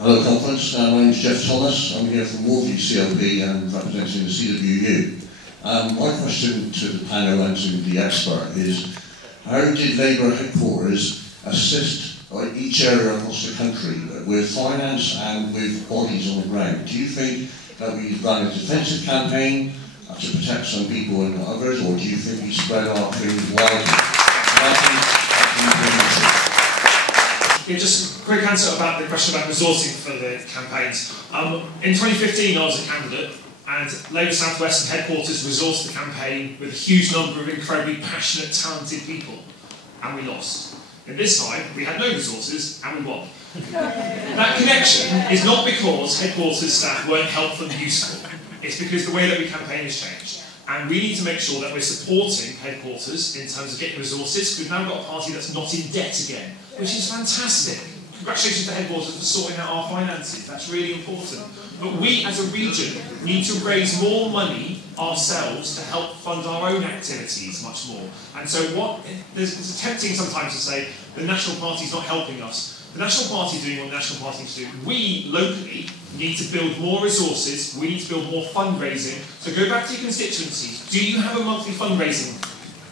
Hello conference, my name is Jeff Thomas. I'm here from Wolseley CLP and representing the CWU. My question to the panel and to the expert is, how did Labour headquarters assist each area across the country with finance and with bodies on the ground? Do you think that we ran a defensive campaign to protect some people and others, or do you think we spread our things widely? Just a quick answer about the question about resourcing for the campaigns. In 2015 I was a candidate, and Labour South West and headquarters resourced the campaign with a huge number of incredibly passionate, talented people, and we lost. And this time we had no resources and we won. That connection is not because headquarters staff weren't helpful and useful. It's because the way that we campaign has changed. And we need to make sure that we're supporting headquarters in terms of getting resources, because we've now got a party that's not in debt again, which is fantastic. Congratulations to headquarters for sorting out our finances, that's really important. But we as a region need to raise more money ourselves to help fund our own activities much more. And so it's tempting sometimes to say the National Party's not helping us. The National Party is doing what the National Party needs to do. We, locally, need to build more resources, we need to build more fundraising. So go back to your constituencies. Do you have a monthly fundraising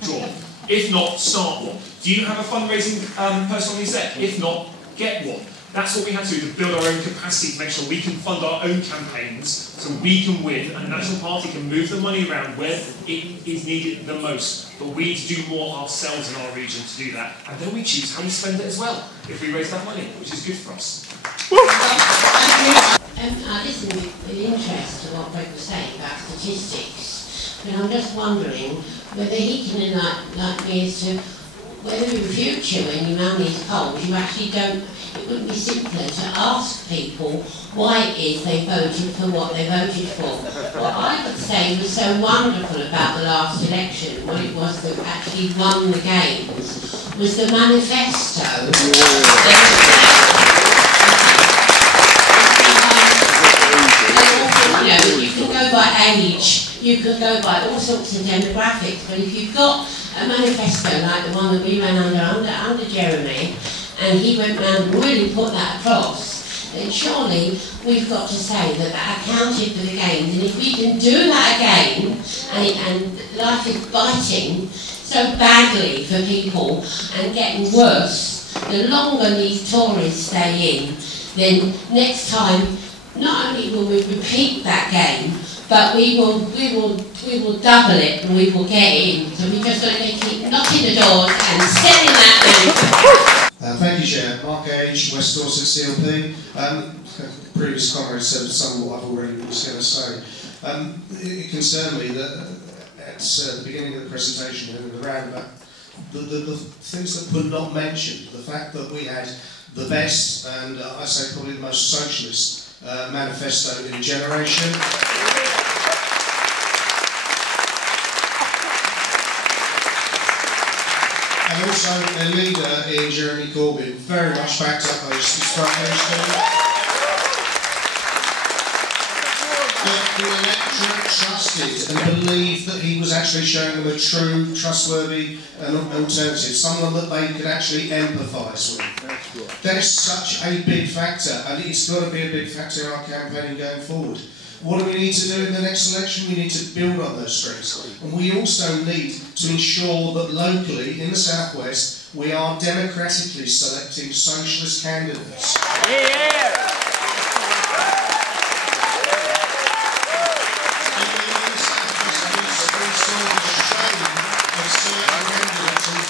draw? If not, start one. Do you have a fundraising person on the exec? If not, get one. That's what we have to do, to build our own capacity, to make sure we can fund our own campaigns, so we can win, and the National Party can move the money around where it is needed the most. But we need to do more ourselves in our region to do that, and then we choose how we spend it as well, if we raise that money, which is good for us. I listened with interest to what Greg was saying about statistics, but I'm just wondering whether he can enlighten me as to whether in future when you run these polls you actually don't, it wouldn't be simpler to ask people why it is they voted for what they voted for. What I would say was so wonderful about the last election, what it was that actually won the games, was the manifesto. You can go by age, you can go by all sorts of demographics, but if you've got a manifesto like the one that we ran under Jeremy, and he went round and really put that across, then surely we've got to say that that accounted for the gains. And if we can do that again, and life is biting so badly for people and getting worse, the longer these Tories stay in, then next time not only will we repeat that game, but we will double it and we will get in. So we just got to keep knocking the doors and selling that in. Thank you, Chair. Mark Age, West Dorset CLP. Previous comrade said some of what I've already was going to say. It concerned me that at the beginning of the presentation and in the roundabout, the things that were not mentioned, the fact that we had the best and I say probably the most socialist manifesto in a generation. And also a leader in Jeremy Corbyn, very much backed up those strategies. But the electorate trusted and believed that he was actually showing them a true, trustworthy alternative, someone that they could actually empathise with. That's such a big factor, and it's got to be a big factor in our campaigning going forward. What do we need to do in the next election? We need to build on those strengths. And we also need to ensure that locally, in the South West, we are democratically selecting socialist candidates. Yeah.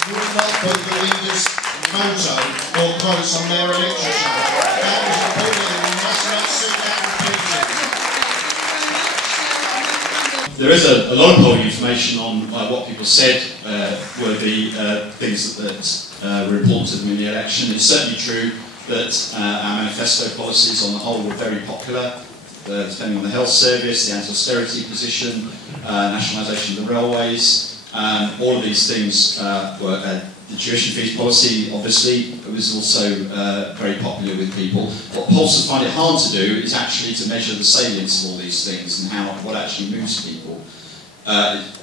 Would not put the leader's photo or quotes on their election show. That was appalling, and we must not see that repeated. There is a lot of polling information on what people said were the things that were important to them in the election. It's certainly true that our manifesto policies on the whole were very popular, depending on the health service, the anti-austerity position, nationalisation of the railways. All of these things were the tuition fees policy, obviously, was also very popular with people. What pollsters find it hard to do is actually to measure the salience of all these things and what actually moves people.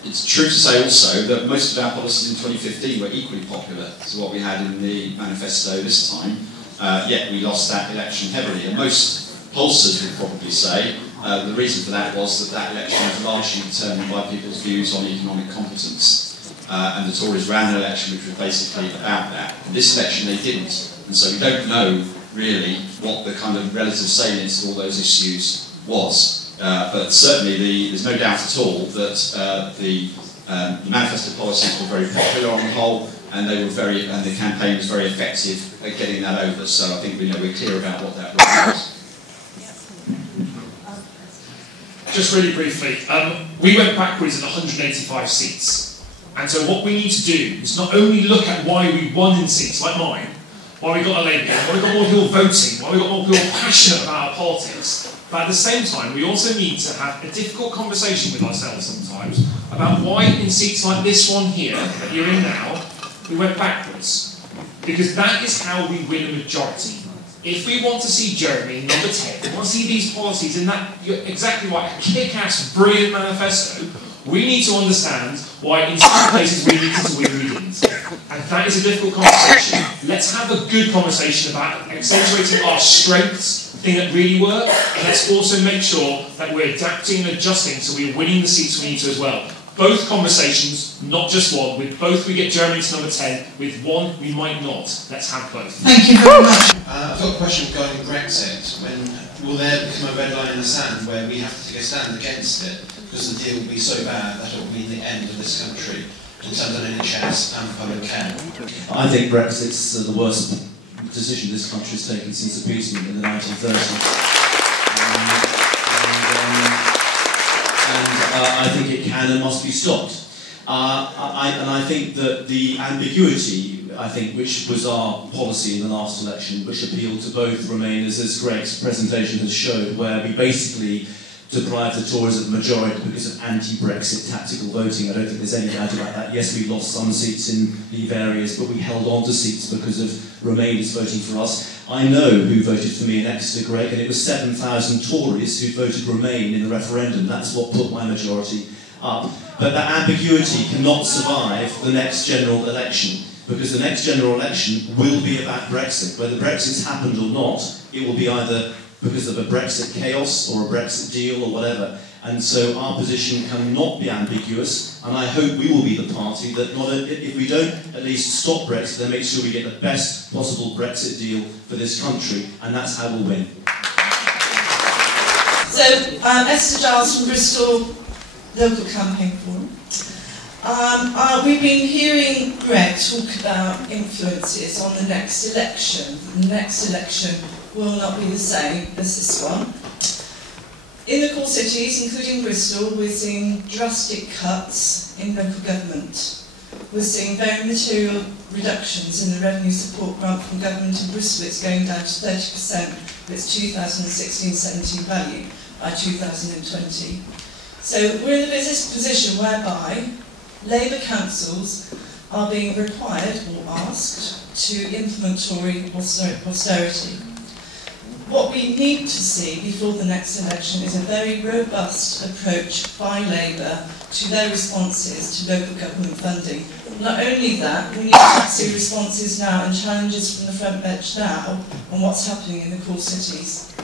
It's true to say also that most of our policies in 2015 were equally popular to what we had in the manifesto this time. yet we lost that election heavily. And most pollsters would probably say the reason for that was that election was largely determined by people's views on economic competence. And the Tories ran an election which was basically about that. In this election they didn't. And so we don't know really what the kind of relative salience of all those issues was. But certainly there's no doubt at all that the manifesto policies were very popular on the whole, and they were and the campaign was very effective at getting that over. So I think we're clear about what that was. Just really briefly, we went backwards in 185 seats. And so what we need to do is not only look at why we won in seats, like mine, why we got a Labour, why we got more people voting, why we got more people passionate about our politics, but at the same time we also need to have a difficult conversation with ourselves sometimes about why in seats like this one here, that you're in now, we went backwards. Because that is how we win a majority. If we want to see Jeremy number 10, we want to see these policies in that, you're exactly right, a kick-ass, brilliant manifesto, we need to understand why in some places we needed to win, we didn't. And that is a difficult conversation. Let's have a good conversation about accentuating our strengths, the thing that really work, and let's also make sure that we're adapting and adjusting so we're winning the seats we need to as well. Both conversations, not just one. With both we get Germany to number 10, with one we might not. Let's have both. Thank you very much. I've got a question regarding Brexit. When will there become a red line in the sand where we have to take a stand against it because the deal will be so bad that it will mean the end of this country in terms of NHS and public care? I think Brexit's the worst decision this country has taken since appeasement in the 1930s. I think it can and must be stopped. And I think that the ambiguity, which was our policy in the last election, which appealed to both Remainers, as Greg's presentation has showed, where we basically deprived the Tories of the majority because of anti-Brexit tactical voting. I don't think there's any doubt about that. Yes, we lost some seats in Leave areas, but we held on to seats because of Remainers voting for us. I know who voted for me in Exeter, Greg, and it was 7,000 Tories who voted Remain in the referendum. That's what put my majority up. But that ambiguity cannot survive the next general election, because the next general election will be about Brexit. Whether Brexit's happened or not, it will be either because of a Brexit chaos or a Brexit deal or whatever. And so our position cannot be ambiguous, and I hope we will be the party that, if we don't at least stop Brexit, then make sure we get the best possible Brexit deal for this country, and that's how we'll win. So, Esther Giles from Bristol Local Campaign Forum. We've been hearing Greg talk about influences on the next election. The next election will not be the same as this one. In the core cities, including Bristol, we're seeing drastic cuts in local government. We're seeing very material reductions in the revenue support grant from government in Bristol. It's going down to 30% of its 2016-17 value by 2020. So we're in a position whereby Labour councils are being required or asked to implement Tory austerity. What we need to see before the next election is a very robust approach by Labour to their responses to local government funding. Not only that, we need to see responses now and challenges from the front bench now on what's happening in the core cities.